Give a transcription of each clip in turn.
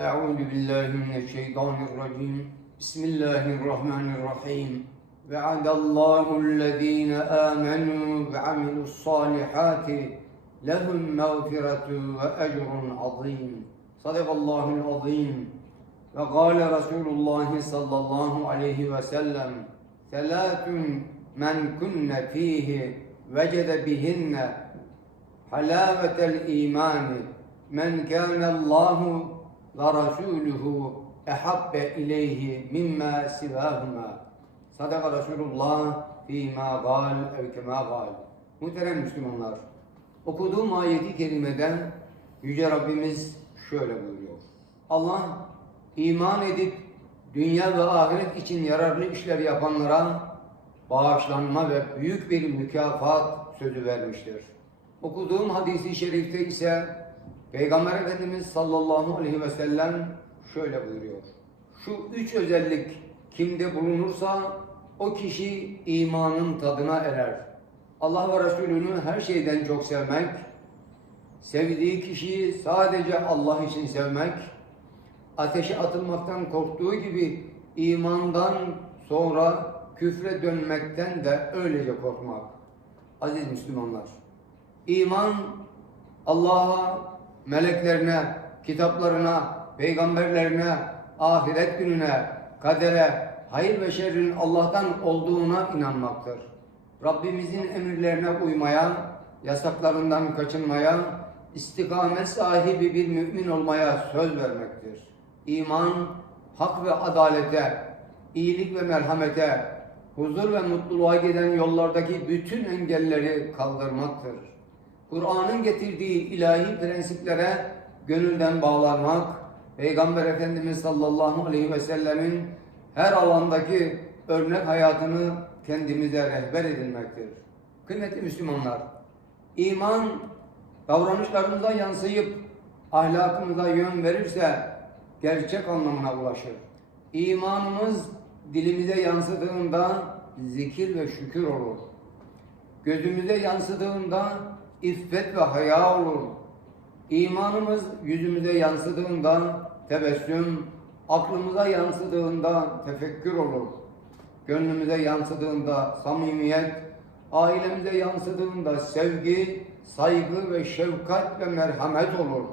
أعوذ بالله من الشيطان الرجيم. بسم الله الرحمن الرحيم. وعد الله الذين آمنوا وعملوا الصالحات لهم مغفرة وأجر عظيم. صدق الله العظيم. وقال رسول الله صلى الله عليه وسلم ثلاث من كن فيه وجد بهن حلاوة الإيمان. من كان الله ve rasuluhu ehabbe ileyhi mimma sivahuma. Sadaka Resulullah fîmâ gâl ev kemâ gâl. Muhterem Müslümanlar, okuduğum ayeti kerimeden Yüce Rabbimiz şöyle buyuruyor. Allah iman edip dünya ve ahiret için yararlı işler yapanlara bağışlanma ve büyük bir mükafat sözü vermiştir. Okuduğum hadisi şerifte ise Peygamber Efendimiz sallallahu aleyhi ve sellem şöyle buyuruyor. Şu üç özellik kimde bulunursa o kişi imanın tadına erer. Allah ve Resulünü her şeyden çok sevmek, sevdiği kişiyi sadece Allah için sevmek, ateşe atılmaktan korktuğu gibi imandan sonra küfre dönmekten de öylece korkmak. Aziz Müslümanlar, iman Allah'a, meleklerine, kitaplarına, peygamberlerine, ahiret gününe, kadere, hayır ve şerrin Allah'tan olduğuna inanmaktır. Rabbimizin emirlerine uymaya, yasaklarından kaçınmaya, istikamet sahibi bir mümin olmaya söz vermektir. İman, hak ve adalete, iyilik ve merhamete, huzur ve mutluluğa giden yollardaki bütün engelleri kaldırmaktır. Kur'an'ın getirdiği ilahi prensiplere gönülden bağlanmak, Peygamber Efendimiz sallallahu aleyhi ve sellemin her alandaki örnek hayatını kendimize rehber edinmektir. Kıymetli Müslümanlar, iman davranışlarımıza yansıyıp ahlakımıza yön verirse gerçek anlamına ulaşır. İmanımız dilimize yansıdığında zikir ve şükür olur. Gözümüze yansıdığında iffet ve haya olur. İmanımız yüzümüze yansıdığında tebessüm, aklımıza yansıdığında tefekkür olur. Gönlümüze yansıdığında samimiyet, ailemize yansıdığında sevgi, saygı ve şefkat ve merhamet olur.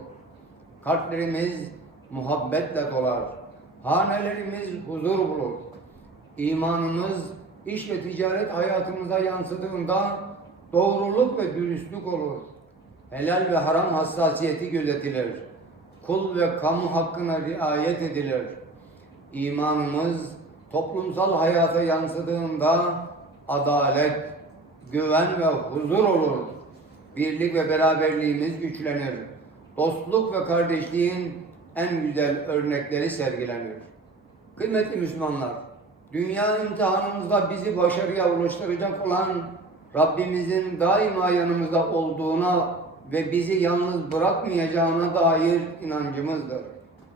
Kalplerimiz muhabbetle dolar. Hanelerimiz huzur bulur. İmanımız iş ve ticaret hayatımıza yansıdığında doğruluk ve dürüstlük olur. Helal ve haram hassasiyeti gözetilir. Kul ve kamu hakkına riayet edilir. İmanımız toplumsal hayata yansıdığında adalet, güven ve huzur olur. Birlik ve beraberliğimiz güçlenir. Dostluk ve kardeşliğin en güzel örnekleri sergilenir. Kıymetli Müslümanlar, dünya imtihanımızda bizi başarıya ulaştıracak olan Rabbimizin daima yanımızda olduğuna ve bizi yalnız bırakmayacağına dair inancımızdır.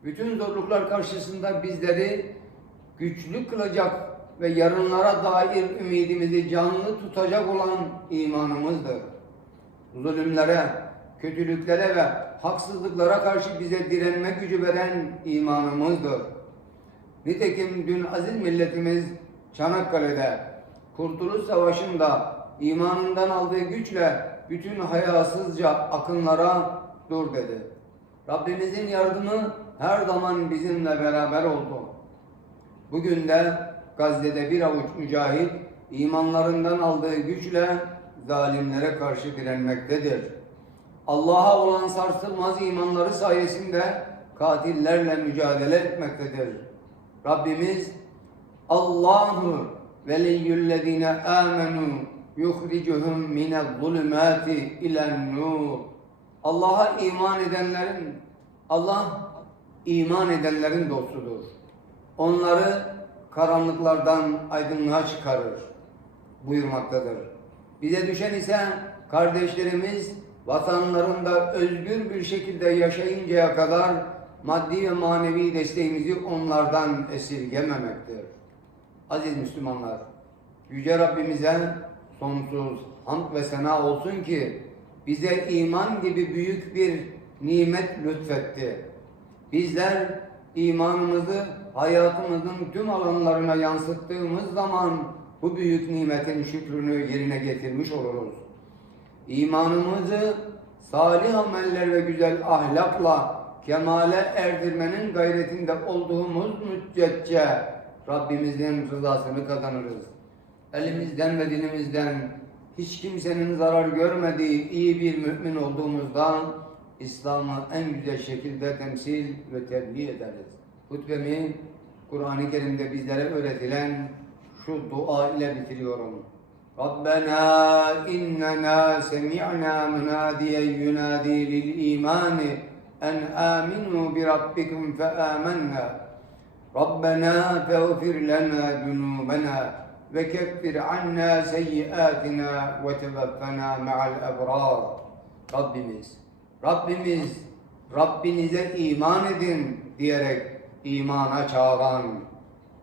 Bütün zorluklar karşısında bizleri güçlü kılacak ve yarınlara dair ümidimizi canlı tutacak olan imanımızdır. Zulümlere, kötülüklere ve haksızlıklara karşı bize direnme gücü veren imanımızdır. Nitekim dün aziz milletimiz Çanakkale'de Kurtuluş Savaşı'nda imanından aldığı güçle bütün hayasızca akınlara dur dedi. Rabbimizin yardımı her zaman bizimle beraber oldu. Bugün de Gazze'de bir avuç mücahit imanlarından aldığı güçle zalimlere karşı direnmektedir. Allah'a olan sarsılmaz imanları sayesinde katillerle mücadele etmektedir. Rabbimiz Allahu veliyyüllezine amenu yuhricuhum minel zulümati ilen nur. Allah'a iman edenlerin Allah iman edenlerin dostudur. Onları karanlıklardan aydınlığa çıkarır buyurmaktadır. Bize düşen ise kardeşlerimiz vatanlarında özgür bir şekilde yaşayıncaya kadar maddi ve manevi desteğimizi onlardan esirgememektir. Aziz Müslümanlar, Yüce Rabbimize sonsuz hamd ve sena olsun ki bize iman gibi büyük bir nimet lütfetti. Bizler imanımızı hayatımızın tüm alanlarına yansıttığımız zaman bu büyük nimetin şükrünü yerine getirmiş oluruz. İmanımızı salih ameller ve güzel ahlakla kemale erdirmenin gayretinde olduğumuz müddetçe Rabbimizin rızasını kazanırız elimizden ve dilimizden hiç kimsenin zarar görmediği iyi bir mümin olduğumuzdan İslam'ı en güzel şekilde temsil ve tebliğ ederiz. Hutbemi Kur'an-ı Kerim'de bizlere öğretilen şu dua ile bitiriyorum. Rabbena innena semi'na munadiyen yunadi lil imani en aminu bi rabbikum fe amennâ. Rabbena feğfir lena cunûbenâ وكفر عنا سيئاتنا وتوفنا مع الأبرار Rabbimiz, Rabbimiz, Rabbinize iman edin diyerek imana çağıran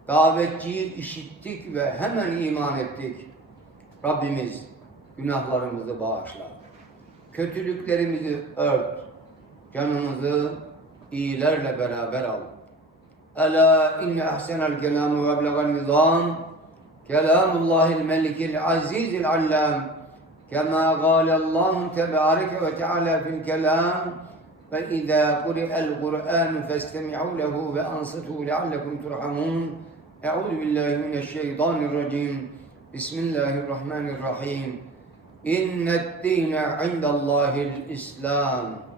davetçiyi işittik ve hemen iman ettik. Rabbimiz günahlarımızı bağışla. Kötülüklerimizi ört. Canımızı iyilerle beraber al. Ela inne ahsenel kelamu ve eblegan nizam kelamullahil melikil azizil allam كما قال الله تبارك وتعالى في الكلام فإذا قرئ القرآن فاستمعوا له وأنصتوا لعلكم ترحمون. أعوذ بالله من الشيطان الرجيم. بسم الله الرحمن الرحيم. إن الدين عند الله الإسلام.